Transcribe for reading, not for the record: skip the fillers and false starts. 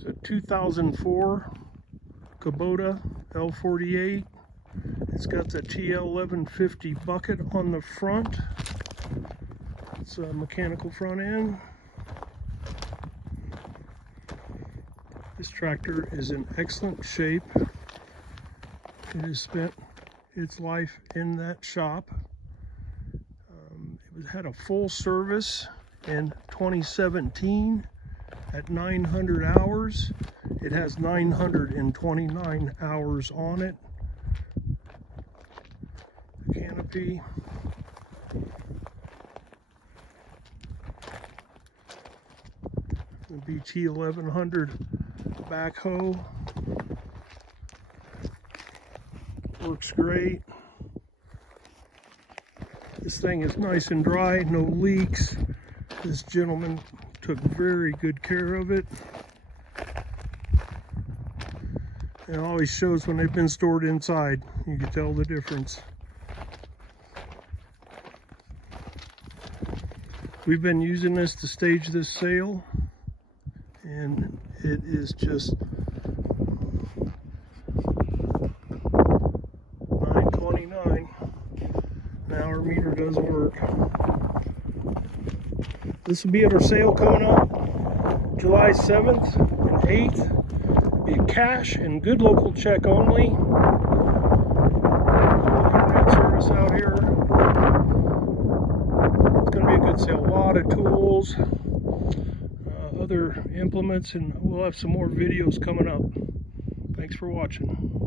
It's a 2004 Kabota L48. It's got the TL1150 bucket on the front. It's a mechanical front end. This tractor is in excellent shape. It has spent its life in that shop. It had a full service in 2017 at 900 hours. It has 929 hours on it. The canopy. The BT 1100 backhoe. Works great. This thing is nice and dry, no leaks. This gentleman took very good care of it. It always shows when they've been stored inside. You can tell the difference. We've been using this to stage this sale, and it is just $9.29. Now our meter does work. This will be at our sale coming up July 7th and 8th. Be cash and good local check only. Internet service out here. It's going to be a good sale. A lot of tools, other implements, and we'll have some more videos coming up. Thanks for watching.